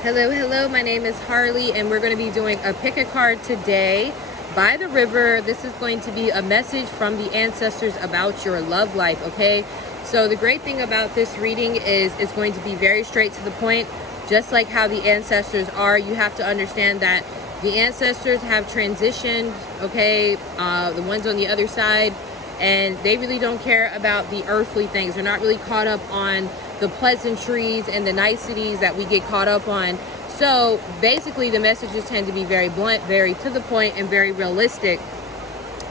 Hello, my name is Harley, and we're going to be doing a pick a card today by the river. This is going to be a message from the ancestors about your love life, okay? So the great thing about this reading is it's going to be very straight to the point, just like how the ancestors are. You have to understand that the ancestors have transitioned, okay? The ones on the other side, and they really don't care about the earthly things. They're not really caught up on the pleasantries and the niceties that we get caught up on. So basically the messages tend to be very blunt, very to the point, and very realistic.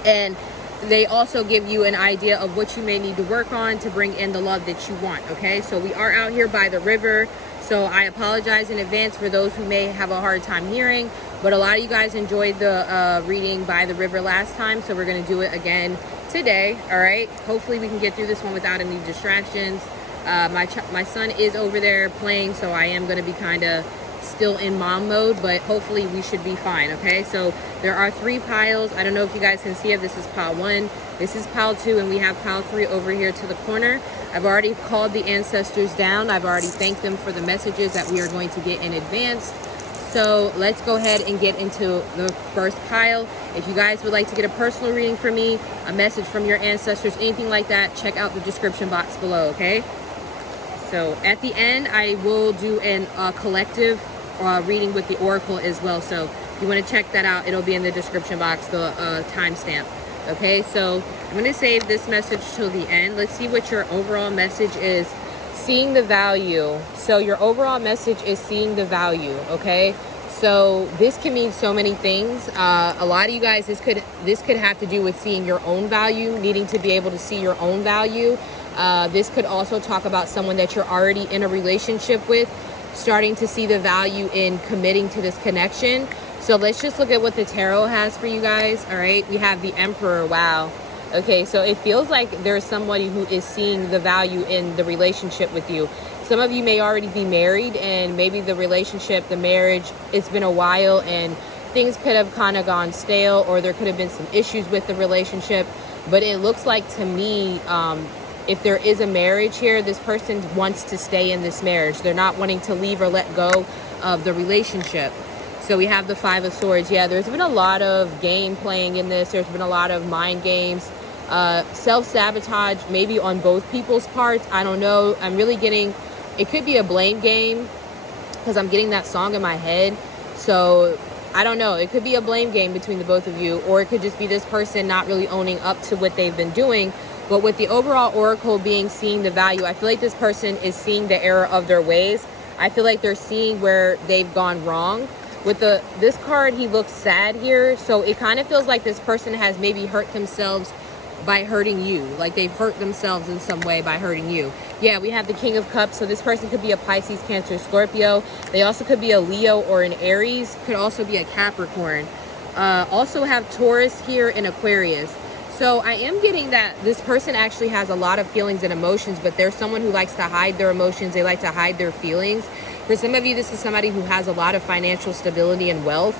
And they also give you an idea of what you may need to work on to bring in the love that you want, okay? So we are out here by the river, so I apologize in advance for those who may have a hard time hearing, but a lot of you guys enjoyed the reading by the river last time, so we're going to do it again today. All right, hopefully we can get through this one without any distractions. My son is over there playing, so I am going to be kind of still in mom mode, but hopefully we should be fine. Okay, so there are 3 piles. I don't know if you guys can see it. This is pile 1, this is pile 2, and we have pile 3 over here to the corner. I've already called the ancestors down. I've already thanked them for the messages that we are going to get in advance. So let's go ahead and get into the first pile. If you guys would like to get a personal reading from me, a message from your ancestors, anything like that, check out the description box below, okay? So at the end, I will do a collective reading with the oracle as well. So if you want to check that out, it'll be in the description box, the timestamp. Okay, so I'm going to save this message till the end. Let's see what your overall message is. Seeing the value. So your overall message is seeing the value, okay? So this can mean so many things. A lot of you guys, this could have to do with seeing your own value, needing to be able to see your own value. This could also talk about someone that you're already in a relationship with, starting to see the value in committing to this connection. So let's just look at what the tarot has for you guys. All right, we have the Emperor. Wow. Okay, so it feels like there's somebody who is seeing the value in the relationship with you. Some of you may already be married, and maybe the relationship, the marriage, it's been a while and things could have kind of gone stale, or there could have been some issues with the relationship. But it looks like to me, if there is a marriage here, this person wants to stay in this marriage. They're not wanting to leave or let go of the relationship. So we have the 5 of Swords. Yeah, there's been a lot of game playing in this. There's been a lot of mind games, self-sabotage, maybe on both people's parts. I don't know. I'm really getting, it could be a blame game because I'm getting that song in my head. So I don't know. It could be a blame game between the both of you, or it could just be this person not really owning up to what they've been doing. But with the overall oracle being seeing the value, I feel like this person is seeing the error of their ways. I feel like they're seeing where they've gone wrong. With this card, he looks sad here. So it kind of feels like this person has maybe hurt themselves by hurting you. Like they've hurt themselves in some way by hurting you. Yeah, we have the King of Cups. So this person could be a Pisces, Cancer, Scorpio. They also could be a Leo or an Aries. Could also be a Capricorn. Also have Taurus here and Aquarius. So I am getting that this person actually has a lot of feelings and emotions, but they're someone who likes to hide their emotions. They like to hide their feelings. For some of you, this is somebody who has a lot of financial stability and wealth.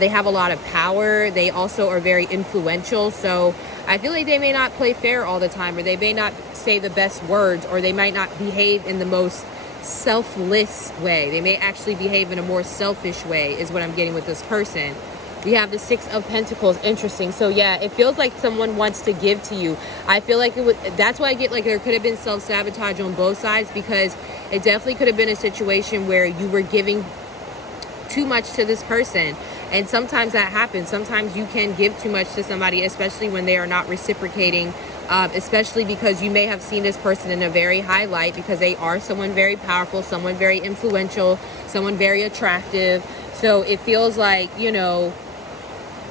They have a lot of power. They also are very influential. So I feel like they may not play fair all the time, or they may not say the best words, or they might not behave in the most selfless way. They may actually behave in a more selfish way is what I'm getting with this person. We have the 6 of Pentacles. Interesting. So yeah, it feels like someone wants to give to you. I feel like it would, that's why I get like there could have been self-sabotage on both sides, because it definitely could have been a situation where you were giving too much to this person. And sometimes that happens. Sometimes you can give too much to somebody, especially when they are not reciprocating, especially because you may have seen this person in a very high light, because they are someone very powerful, someone very influential, someone very attractive. So it feels like, you know,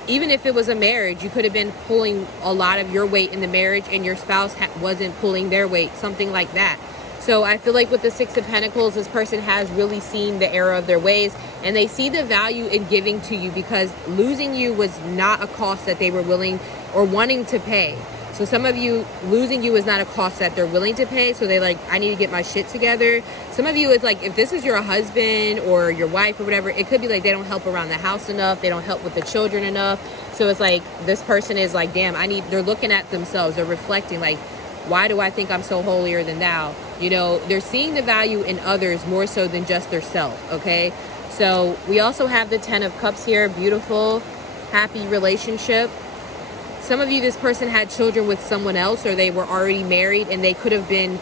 even if it was a marriage, you could have been pulling a lot of your weight in the marriage and your spouse wasn't pulling their weight, something like that. So I feel like with the 6 of Pentacles, this person has really seen the error of their ways, and they see the value in giving to you, because losing you was not a cost that they were willing or wanting to pay. So some of you, losing you is not a cost that they're willing to pay. So they like, I need to get my shit together. Some of you, it's like, if this is your husband or your wife or whatever, it could be like they don't help around the house enough. They don't help with the children enough. So it's like this person is like, damn, they're looking at themselves. They're reflecting like, why do I think I'm so holier than thou? You know, they're seeing the value in others more so than just their self, okay? So we also have the 10 of Cups here. Beautiful, happy relationship. Some of you, this person had children with someone else, or they were already married, and they could have been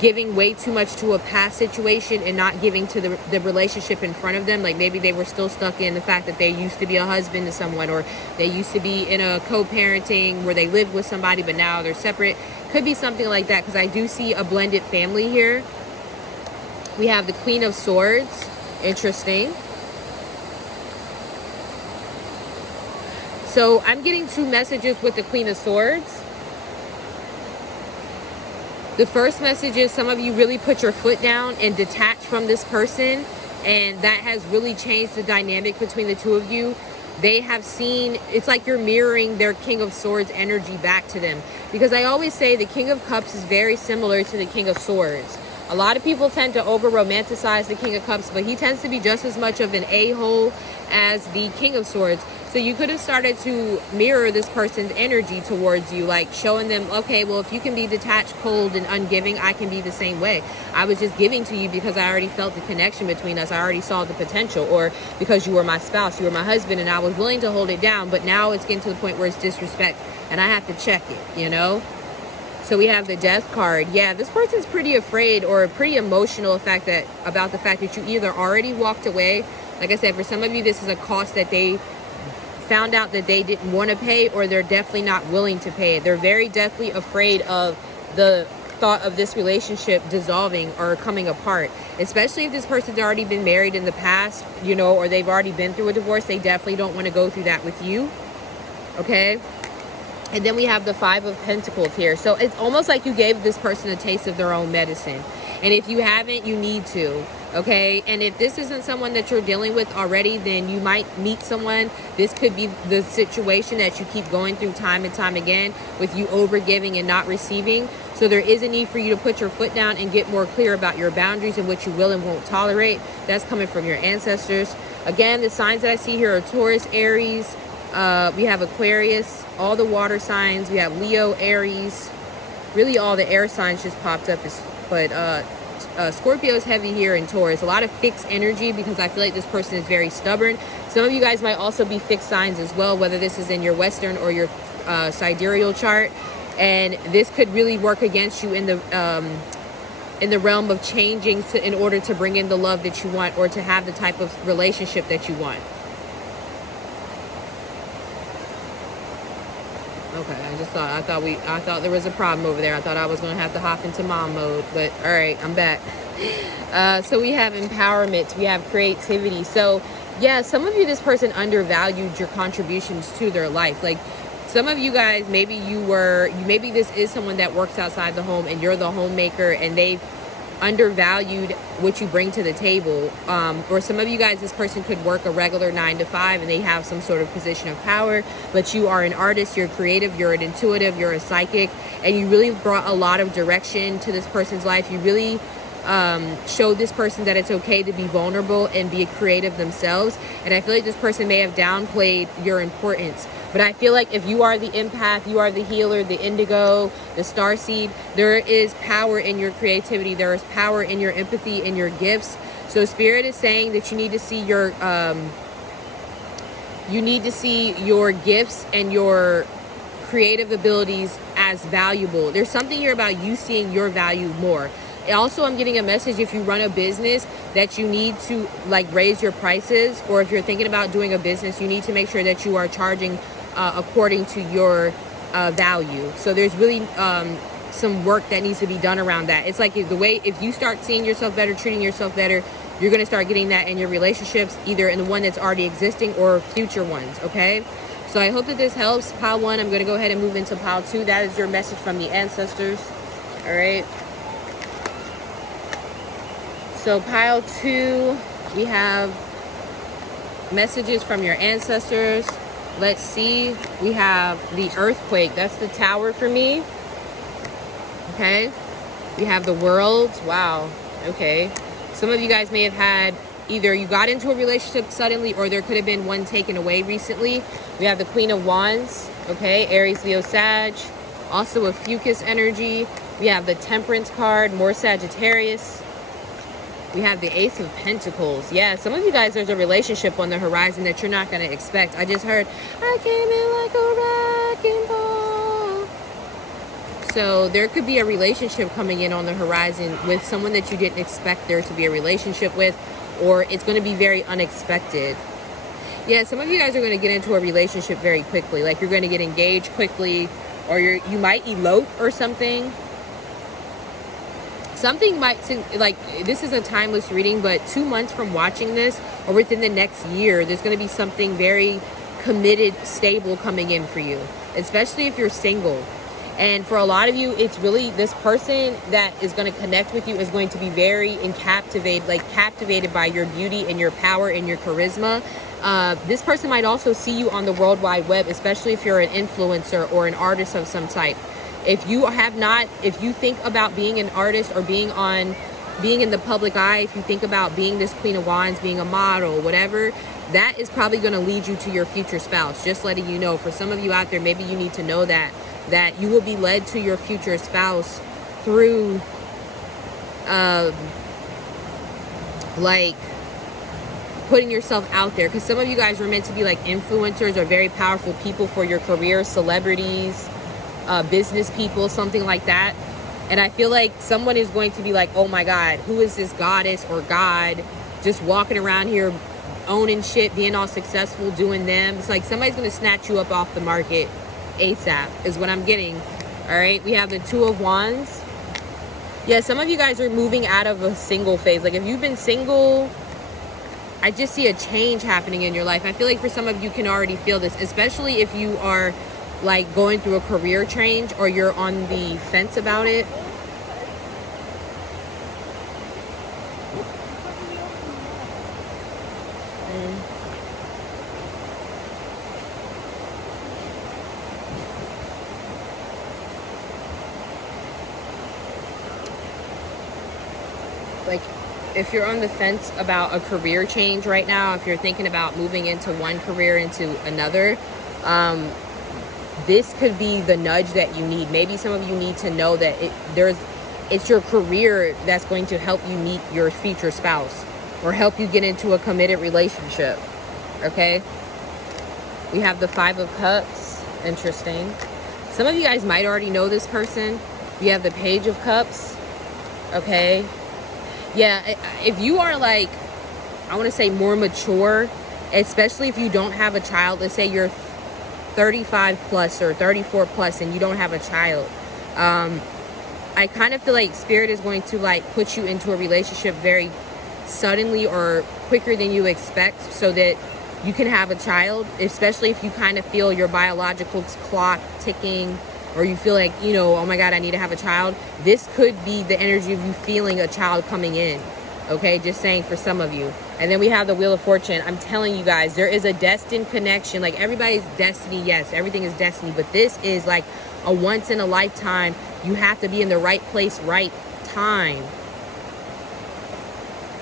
giving way too much to a past situation and not giving to the relationship in front of them. Like maybe they were still stuck in the fact that they used to be a husband to someone, or they used to be in a co-parenting where they lived with somebody but now they're separate. Could be something like that, because I do see a blended family here. We have the Queen of Swords. Interesting. So I'm getting 2 messages with the Queen of Swords. The first message is some of you really put your foot down and detach from this person, and that has really changed the dynamic between the two of you. They have seen, it's like you're mirroring their King of Swords energy back to them. Because I always say the King of Cups is very similar to the King of Swords. A lot of people tend to over-romanticize the King of Cups, but he tends to be just as much of an a-hole as the King of Swords. So you could have started to mirror this person's energy towards you, like showing them, okay, well, if you can be detached, cold, and ungiving, I can be the same way. I was just giving to you because I already felt the connection between us. I already saw the potential, or because you were my spouse, you were my husband, and I was willing to hold it down. But now it's getting to the point where it's disrespect, and I have to check it, you know? So we have the Death card. Yeah, this person's pretty afraid or pretty emotional about the fact that you either already walked away. Like I said, for some of you, this is a cost that they found out that they didn't want to pay, or they're definitely not willing to pay it. They're very definitely afraid of the thought of this relationship dissolving or coming apart, especially if this person's already been married in the past, you know, or they've already been through a divorce. They definitely don't want to go through that with you, okay? And then we have the 5 of Pentacles here. So it's almost like you gave this person a taste of their own medicine. And if you haven't, you need to, okay? And if this isn't someone that you're dealing with already, then you might meet someone. This could be the situation that you keep going through time and time again with you overgiving and not receiving. So there is a need for you to put your foot down and get more clear about your boundaries and what you will and won't tolerate. That's coming from your ancestors. Again, the signs that I see here are Taurus, Aries. We have Aquarius, all the water signs. We have Leo, Aries. Really all the air signs just popped up. But Scorpio is heavy here in Taurus. A lot of fixed energy, because I feel like this person is very stubborn. Some of you guys might also be fixed signs as well, whether this is in your Western or your sidereal chart. And this could really work against you in the realm of changing in order to bring in the love that you want, or to have the type of relationship that you want. Okay, I thought there was a problem over there. I thought I was going to have to hop into mom mode, but all right, I'm back. So we have empowerment, we have creativity. So yeah, some of you, this person undervalued your contributions to their life. Like some of you guys, maybe this is someone that works outside the home and you're the homemaker, and they've undervalued what you bring to the table. Or some of you guys, this person could work a regular 9 to 5 and they have some sort of position of power, but you are an artist, you're creative, you're an intuitive, you're a psychic, and you really brought a lot of direction to this person's life. You really showed this person that it's okay to be vulnerable and be creative themselves. And I feel like this person may have downplayed your importance. But I feel like if you are the empath, you are the healer, the indigo, the starseed, there is power in your creativity. There is power in your empathy and your gifts. So Spirit is saying that you need to see your gifts and your creative abilities as valuable. There's something here about you seeing your value more. Also, I'm getting a message, if you run a business, that you need to like raise your prices, or if you're thinking about doing a business, you need to make sure that you are charging according to your value. So there's really some work that needs to be done around that. It's like if you start seeing yourself better, treating yourself better, you're going to start getting that in your relationships, either in the one that's already existing or future ones, okay? So I hope that this helps. Pile 1, I'm going to go ahead and move into pile 2. That is your message from the ancestors, all right? So pile 2, we have messages from your ancestors. Let's see. We have the earthquake. That's the Tower for me. Okay. We have the World. Wow. Okay. Some of you guys may have had, either you got into a relationship suddenly, or there could have been one taken away recently. We have the Queen of Wands. Okay. Aries, Leo, Sag. Also a Fucus energy. We have the Temperance card, more Sagittarius. We have the Ace of Pentacles. Yeah, some of you guys, there's a relationship on the horizon that you're not going to expect. I just heard, I came in like a wrecking ball. So there could be a relationship coming in on the horizon with someone that you didn't expect there to be a relationship with, or it's going to be very unexpected. Yeah, some of you guys are going to get into a relationship very quickly. Like you're going to get engaged quickly, or you might elope or something. Something might, like, this is a timeless reading, but 2 months from watching this, or within the next year, there's going to be something very committed, stable coming in for you, especially if you're single. And for a lot of you, it's really this person that is going to connect with you is going to be very captivated by your beauty and your power and your charisma. This person might also see you on the World Wide Web, especially if you're an influencer or an artist of some type. If you think about being an artist or being in the public eye, if you think about being this Queen of Wands, being a model, whatever, that is probably going to lead you to your future spouse. Just letting you know, for some of you out there, maybe you need to know that you will be led to your future spouse through, like, putting yourself out there. Because some of you guys were meant to be like influencers or very powerful people for your career, celebrities, business people, something like that. And I feel like someone is going to be like, oh my God, who is this goddess or God just walking around here owning shit, being all successful, doing them? It's like somebody's going to snatch you up off the market ASAP is what I'm getting. All right, we have the Two of Wands. Yeah, some of you guys are moving out of a single phase. Like if you've been single, I just see a change happening in your life. I feel like for some of you can already feel this, especially if you are like going through a career change or you're on the fence about it. Like if you're on the fence about a career change right now, if you're thinking about moving into one career into another, this could be the nudge that you need. Maybe some of you need to know that it's your career that's going to help you meet your future spouse or help you get into a committed relationship. Okay? We have the Five of Cups. Interesting. Some of you guys might already know this person. We have the Page of Cups. Okay? Yeah, if you are like, I want to say more mature, especially if you don't have a child, let's say you're 35 plus or 34 plus and you don't have a child, I kind of feel like Spirit is going to like put you into a relationship very suddenly or quicker than you expect so that you can have a child, especially if you kind of feel your biological clock ticking or you feel like, you know, oh my God, I need to have a child. This could be the energy of you feeling a child coming in. Okay, just saying for some of you. And then we have the Wheel of Fortune. I'm telling you guys, there is a destined connection. Like everybody's destiny, yes, everything is destiny. But this is like a once in a lifetime. You have to be in the right place, right time.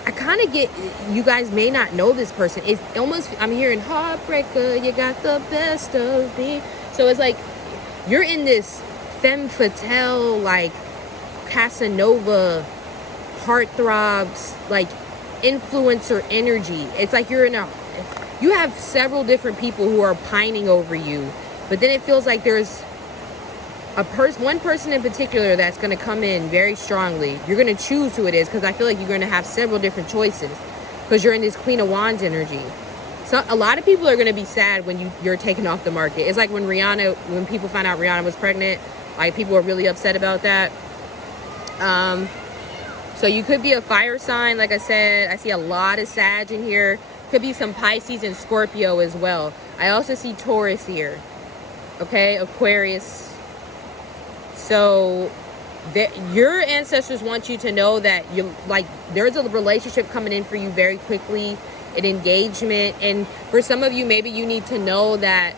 I kind of get, you guys may not know this person. It's almost, I'm hearing heartbreaker, you got the best of me. So it's like, you're in this femme fatale, like Casanova, heartthrobs, like influencer energy. It's like you have several different people who are pining over you, but then it feels like there's one person in particular that's going to come in very strongly. You're going to choose who it is because I feel like you're going to have several different choices because you're in this Queen of Wands energy. So a lot of people are going to be sad when you're taken off the market. It's like when people found out Rihanna was pregnant, like people were really upset about that. So you could be a fire sign. Like I said, I see a lot of Sag in here. Could be some Pisces and Scorpio as well. I also see Taurus here. Okay, Aquarius. So your ancestors want you to know that there's a relationship coming in for you very quickly. An engagement, and for some of you maybe you need to know that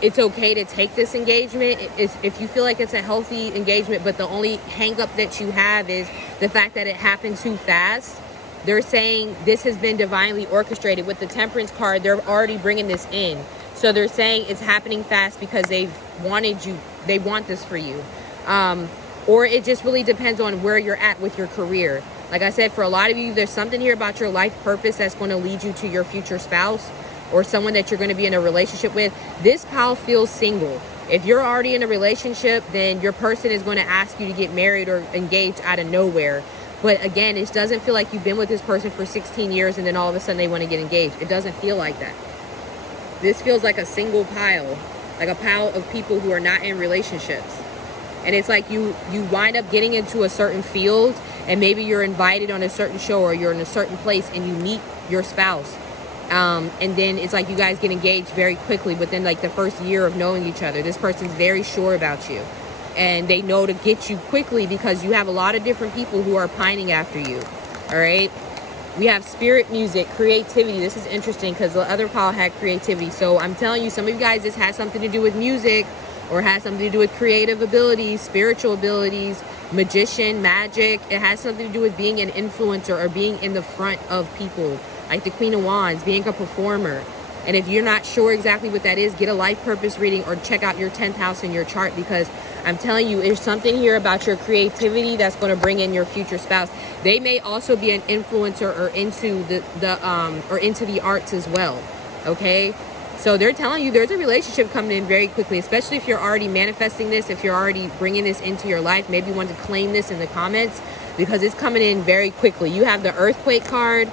it's okay to take this engagement if you feel like it's a healthy engagement, but the only hang up that you have is the fact that it happened too fast. They're saying this has been divinely orchestrated. With the Temperance card, they're already bringing this in, so they're saying it's happening fast because they want this for you. or it just really depends on where you're at with your career. Like I said, for a lot of you, there's something here about your life purpose that's going to lead you to your future spouse or someone that you're going to be in a relationship with. This pile feels single. If you're already in a relationship, then your person is going to ask you to get married or engaged out of nowhere. But again, it doesn't feel like you've been with this person for 16 years and then all of a sudden they want to get engaged. It doesn't feel like that. This feels like a single pile, like a pile of people who are not in relationships. And it's like you wind up getting into a certain field, and maybe you're invited on a certain show or you're in a certain place and you meet your spouse. And then it's like you guys get engaged very quickly within like the first year of knowing each other. This person's very sure about you, and they know to get you quickly because you have a lot of different people who are pining after you. All right. We have spirit music, creativity. This is interesting because the other pile had creativity. So I'm telling you, some of you guys, this has something to do with music or has something to do with creative abilities, spiritual abilities, magician, magic. It has something to do with being an influencer or being in the front of people, like the Queen of Wands, being a performer. And if you're not sure exactly what that is, get a life purpose reading or check out your 10th house in your chart, because I'm telling you, there's something here about your creativity that's going to bring in your future spouse. They may also be an influencer or into the arts as well. Okay. So they're telling you there's a relationship coming in very quickly, especially if you're already manifesting this, if you're already bringing this into your life. Maybe you want to claim this in the comments because it's coming in very quickly. You have the earthquake card,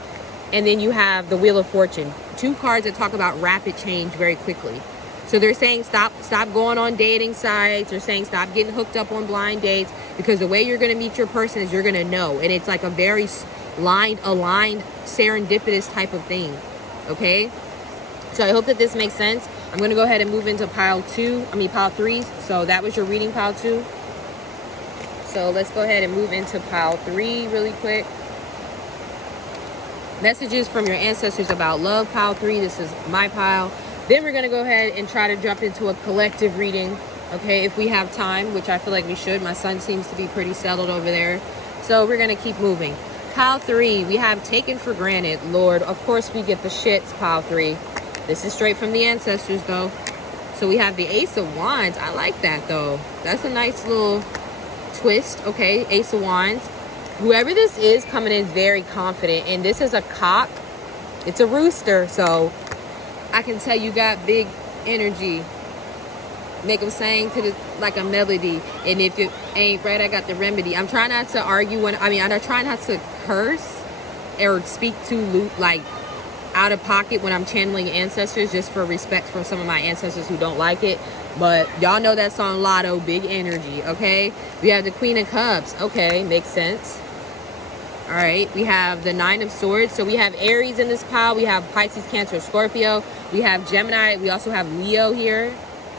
and then you have the Wheel of Fortune. Two cards that talk about rapid change very quickly. So they're saying stop going on dating sites. They're saying stop getting hooked up on blind dates, because the way you're going to meet your person is you're going to know. And it's like a very aligned, serendipitous type of thing. Okay? So I hope that this makes sense. I'm going to go ahead and move into pile 3. So that was your reading, pile 2. So let's go ahead and move into pile 3 really quick. Messages from your ancestors about love, pile 3. This is my pile. Then we're going to go ahead and try to jump into a collective reading, okay, if we have time, which I feel like we should. My son seems to be pretty settled over there. So we're going to keep moving. Pile 3, we have taken for granted. Lord, of course we get the shits, pile 3. This is straight from the ancestors, though. So we have the Ace of Wands. I like that, though. That's a nice little twist. Okay, Ace of Wands. Whoever this is coming in very confident. And this is a cock. It's a rooster. So I can tell you got big energy. Make them sing to like a melody. And if it ain't right, I got the remedy. I'm trying not to argue I'm trying not to curse or speak too out of pocket when I'm channeling ancestors, just for respect for some of my ancestors who don't like it. But y'all know that song Lotto, big energy. Okay, we have the Queen of Cups. Okay, makes sense. All right, we have the Nine of Swords. So we have Aries in this pile. We have Pisces, Cancer, Scorpio. We have Gemini. We also have Leo here.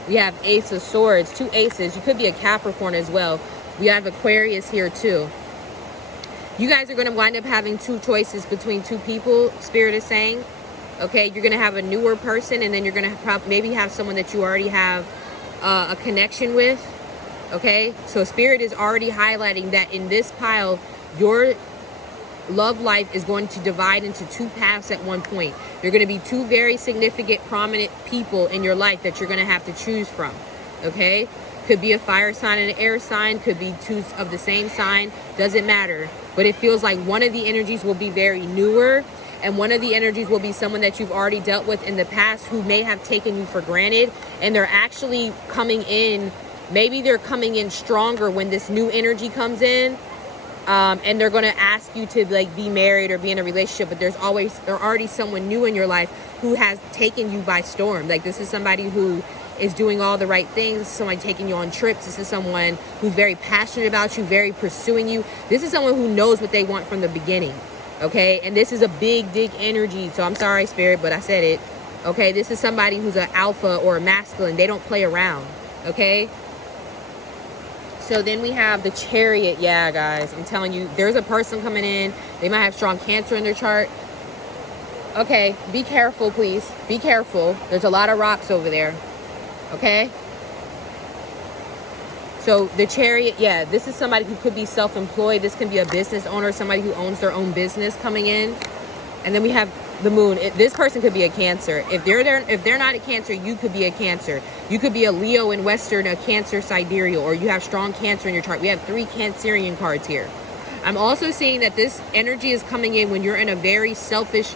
We have Ace of Swords, 2 aces. You could be a Capricorn as well. We have Aquarius here too. You guys are going to wind up having 2 choices between 2 people, Spirit is saying. Okay, you're going to have a newer person, and then you're going to maybe have someone that you already have a connection with. Okay, so Spirit is already highlighting that in this pile, your love life is going to divide into 2 paths at one point. There are going to be 2 very significant, prominent people in your life that you're going to have to choose from. Okay, could be a fire sign and an air sign, could be 2 of the same sign, doesn't matter. But it feels like one of the energies will be very newer, and one of the energies will be someone that you've already dealt with in the past who may have taken you for granted, and they're actually coming in. Maybe they're coming in stronger when this new energy comes in, and they're going to ask you to be married or be in a relationship. But there's already someone new in your life who has taken you by storm. Like, this is somebody who is doing all the right things. This is someone taking you on trips. This is someone who's very passionate about you, very pursuing you. This is someone who knows what they want from the beginning. Okay, and this is a big energy. So I'm sorry, Spirit, but I said it. Okay, this is somebody who's an alpha or a masculine. They don't play around. Okay, so then we have the Chariot. Yeah, guys, I'm telling you, there's a person coming in. They might have strong Cancer in their chart. Okay, be careful, please. Be careful. There's a lot of rocks over there. Okay, so the Chariot, yeah, this is somebody who could be self-employed. This can be a business owner, somebody who owns their own business coming in. And then we have the moon. This person could be a Cancer. If they're not a Cancer, you could be a Cancer. You could be a Leo in Western, a Cancer sidereal, or you have strong Cancer in your chart. We have 3 Cancerian cards here. I'm also seeing that this energy is coming in when you're in a very selfish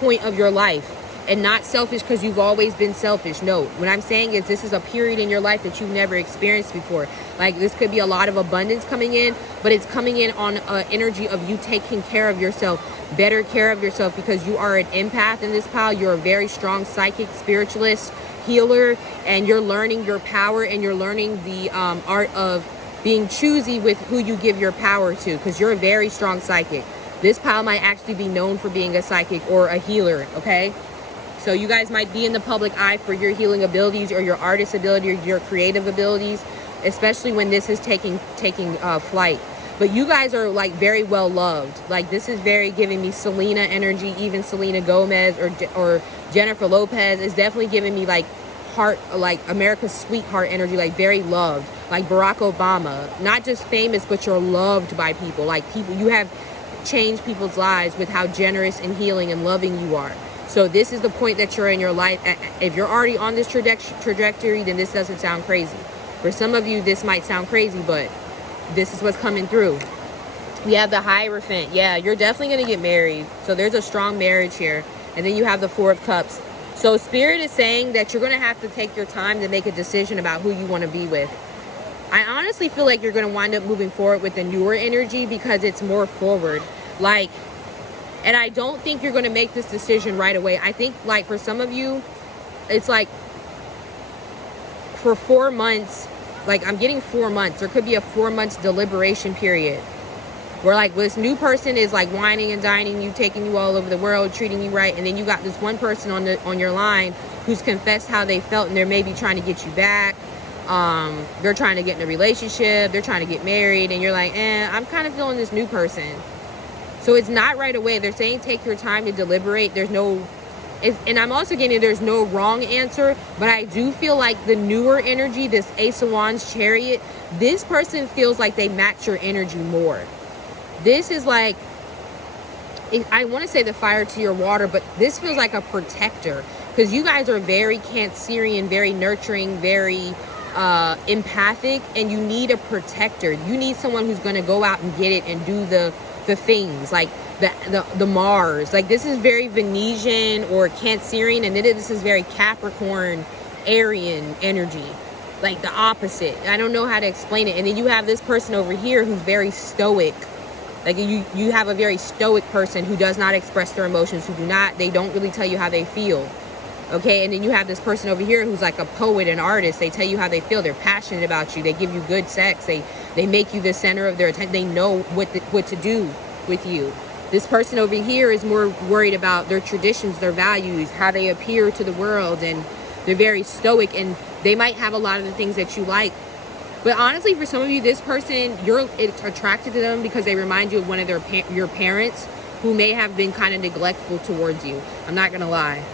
point of your life. And not selfish because you've always been selfish. No, what I'm saying is this is a period in your life that you've never experienced before. Like, this could be a lot of abundance coming in, but it's coming in on energy of you taking care of yourself, better care of yourself, because you are an empath in this pile. You're a very strong psychic, spiritualist, healer, and you're learning your power, and you're learning the art of being choosy with who you give your power to, because you're a very strong psychic. This pile might actually be known for being a psychic or a healer, okay? So you guys might be in the public eye for your healing abilities or your artist ability or your creative abilities, especially when this is taking flight. But you guys are like very well loved. Like, this is very giving me Selena energy. Even Selena Gomez or Jennifer Lopez is definitely giving me like heart, like America's sweetheart energy, like very loved. Like Barack Obama, not just famous, but you're loved by people. Like, people, you have changed people's lives with how generous and healing and loving you are. So this is the point that you're in your life. If you're already on this trajectory, then this doesn't sound crazy. For some of you, this might sound crazy, but this is what's coming through. We have the Hierophant. Yeah, you're definitely going to get married. So there's a strong marriage here. And then you have the Four of Cups. So Spirit is saying that you're going to have to take your time to make a decision about who you want to be with. I honestly feel like you're going to wind up moving forward with the newer energy because it's more forward. Like, and I don't think you're going to make this decision right away. I think, like, for some of you, it's like for 4 months, like I'm getting 4 months. There could be a 4 months deliberation period where like this new person is like whining and dining you, taking you all over the world, treating you right. And then you got this one person on your line who's confessed how they felt, and they're maybe trying to get you back. They're trying to get in a relationship. They're trying to get married. And you're like, I'm kind of feeling this new person. So it's not right away. They're saying take your time to deliberate. There's no, and I'm also getting there's no wrong answer, but I do feel like the newer energy, this Ace of Wands Chariot, this person feels like they match your energy more. This is like, I want to say the fire to your water, but this feels like a protector, because you guys are very Cancerian, very nurturing, very empathic, and you need a protector. You need someone who's going to go out and get it and do the things, like the Mars. Like, this is very Venusian or Cancerian, and then this is very Capricorn, Arian energy, like the opposite. I don't know how to explain it. And then you have this person over here who's very stoic. Like, you have a very stoic person who does not express their emotions, they don't really tell you how they feel. Okay, and then you have this person over here who's like a poet and artist. They tell you how they feel. They're passionate about you. They give you good sex. They make you the center of their attention. They know what to do with you. This person over here is more worried about their traditions, their values, how they appear to the world, and they're very stoic, and they might have a lot of the things that you like. But honestly, for some of you, this person, you're attracted to them because they remind you of one of your parents who may have been kind of neglectful towards you. I'm not going to lie.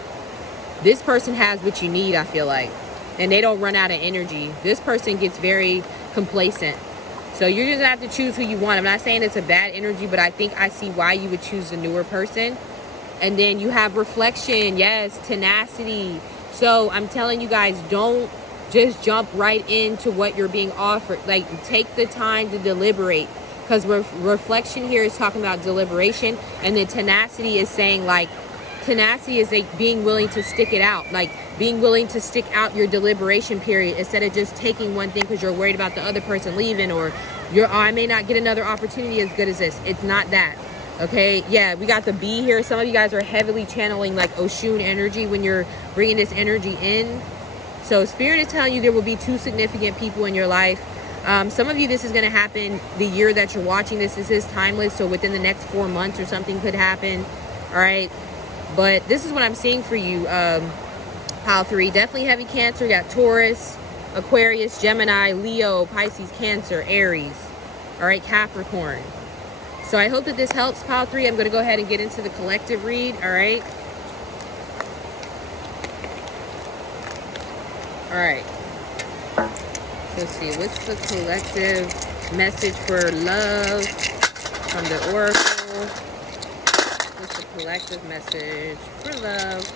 This person has what you need, I feel like. And they don't run out of energy. This person gets very complacent. So you're just going to have to choose who you want. I'm not saying it's a bad energy, but I think I see why you would choose the newer person. And then you have reflection. Yes, tenacity. So I'm telling you guys, don't just jump right into what you're being offered. Like, take the time to deliberate. Because reflection here is talking about deliberation. And then tenacity is saying, like, tenacity is like being willing to stick it out, like being willing to stick out your deliberation period instead of just taking one thing because you're worried about the other person leaving, or I may not get another opportunity as good as this. It's not that. Okay, yeah, we got the bee here. Some of you guys are heavily channeling like Oshun energy when you're bringing this energy in. So Spirit is telling you there will be 2 significant people in your life. Some of you, this is going to happen the year that you're watching this. This is timeless, so within the next 4 months or something could happen. All right. But this is what I'm seeing for you, pile 3. Definitely heavy Cancer. You got Taurus, Aquarius, Gemini, Leo, Pisces, Cancer, Aries. All right, Capricorn. So I hope that this helps, pile 3. I'm going to go ahead and get into the collective read. All right. All right. Let's see. What's the collective message for love from the Oracle? What's the collective message for love.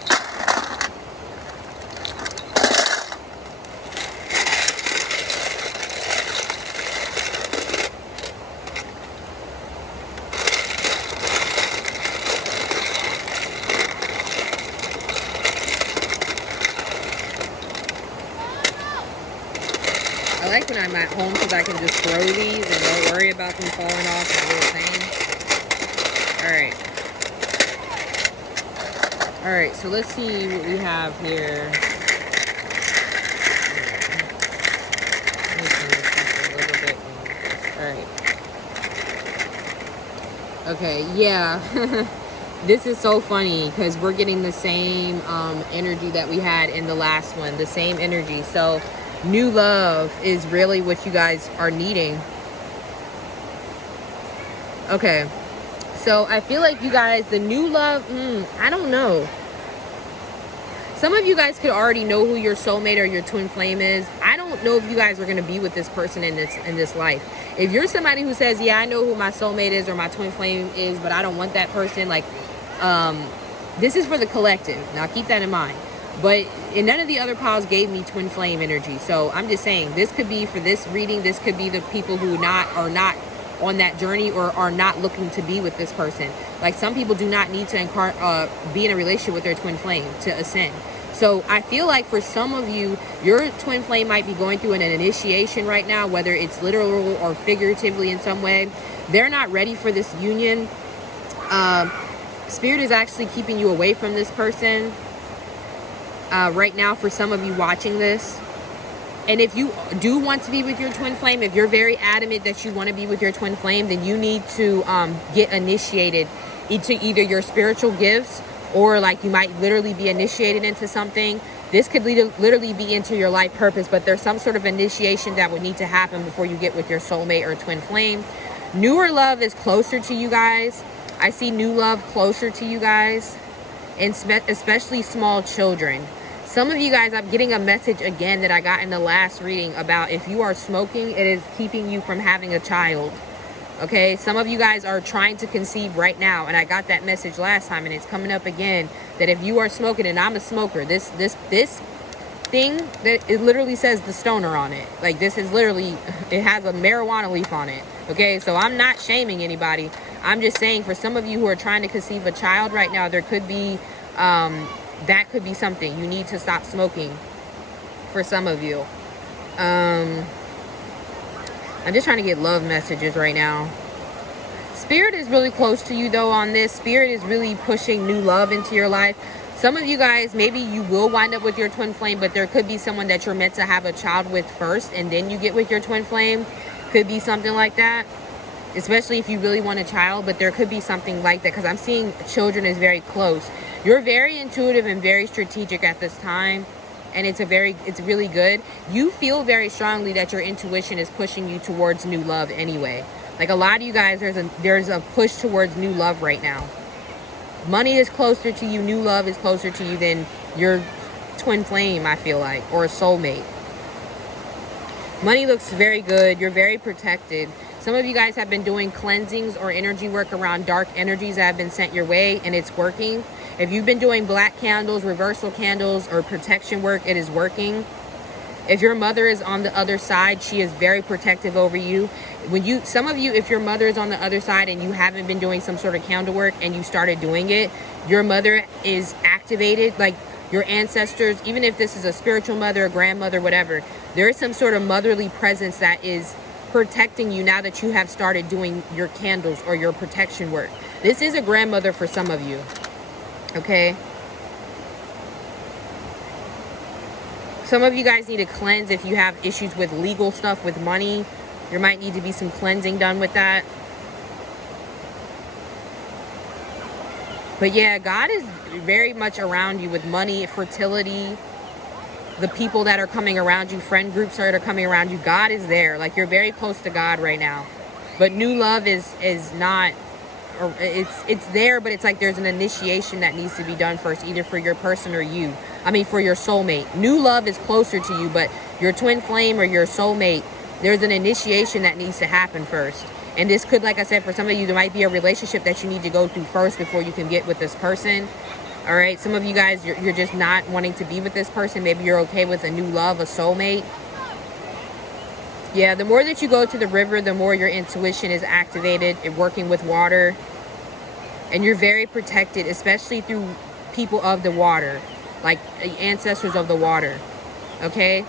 I like when I'm at home because I can just throw these and don't worry about them falling off my little thing. Alright, so let's see what we have here. Let me turn this up a little bit more. Alright. Okay, yeah. This is so funny because we're getting the same energy that we had in the last one. The same energy. So new love is really what you guys are needing. Okay. So I feel like you guys, the new love, I don't know. Some of you guys could already know who your soulmate or your twin flame is. I don't know if you guys are going to be with this person in this life. If you're somebody who says, yeah, I know who my soulmate is or my twin flame is, but I don't want that person, like, this is for the collective. Now keep that in mind. But none of the other piles gave me twin flame energy. So I'm just saying, this could be for this reading. This could be the people who are not on that journey or are not looking to be with this person. Like some people do not need to be in a relationship with their twin flame to ascend. So I feel like for some of you, your twin flame might be going through an initiation right now, whether it's literal or figuratively in some way. They're not ready for this union. Spirit is actually keeping you away from this person right now for some of you watching this. And if you do want to be with your twin flame, if you're very adamant that you want to be with your twin flame, then you need to get initiated into either your spiritual gifts or like you might literally be initiated into something. This could literally be into your life purpose, but there's some sort of initiation that would need to happen before you get with your soulmate or twin flame. Newer love is closer to you guys. I see new love closer to you guys, and especially small children. Some of you guys, I'm getting a message again that I got in the last reading about if you are smoking, it is keeping you from having a child. Okay, some of you guys are trying to conceive right now, and I got that message last time, and it's coming up again, that if you are smoking, and I'm a smoker, this thing, that it literally says the stoner on it. Like, this is literally, it has a marijuana leaf on it. Okay, so I'm not shaming anybody. I'm just saying for some of you who are trying to conceive a child right now, there could be, that could be something. You need to stop smoking for some of you. I'm just trying to get love messages right now. Spirit is really close to you though on this. Spirit is really pushing new love into your life. Some of you guys, maybe you will wind up with your twin flame, but there could be someone that you're meant to have a child with first and then you get with your twin flame. Could be something like that. Especially if you really want a child, but there could be something like that because I'm seeing children is very close. You're very intuitive and very strategic at this time, and it's really good. You feel very strongly that your intuition is pushing you towards new love anyway. Like a lot of you guys, there's a push towards new love right now. Money is closer to you, new love is closer to you than your twin flame, I feel like, or a soulmate. Money looks very good. You're very protected. Some of you guys have been doing cleansings or energy work around dark energies that have been sent your way, and it's working. If you've been doing black candles, reversal candles, or protection work, it is working. If your mother is on the other side, she is very protective over you. Some of you, if your mother is on the other side and you haven't been doing some sort of candle work and you started doing it, your mother is activated, like your ancestors, even if this is a spiritual mother, a grandmother, whatever, there is some sort of motherly presence that is protecting you now that you have started doing your candles or your protection work. This is a grandmother for some of you. Okay. Some of you guys need to cleanse if you have issues with legal stuff, with money. There might need to be some cleansing done with that. But yeah, God is very much around you with money, fertility, the people that are coming around you, friend groups that are coming around you. God is there. Like, you're very close to God right now. But new love is not, or it's there, but it's like there's an initiation that needs to be done first, either for your person or you. I mean, for your soulmate. New love is closer to you, but your twin flame or your soulmate, there's an initiation that needs to happen first. And this could, like I said, for some of you, there might be a relationship that you need to go through first before you can get with this person. All right, some of you guys, you're just not wanting to be with this person. Maybe you're okay with a new love, a soulmate. Yeah, the more that you go to the river, the more your intuition is activated and working with water. And you're very protected, especially through people of the water, like ancestors of the water. Okay?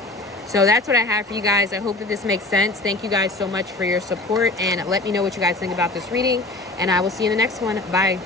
So that's what I have for you guys. I hope that this makes sense. Thank you guys so much for your support. And let me know what you guys think about this reading. And I will see you in the next one. Bye.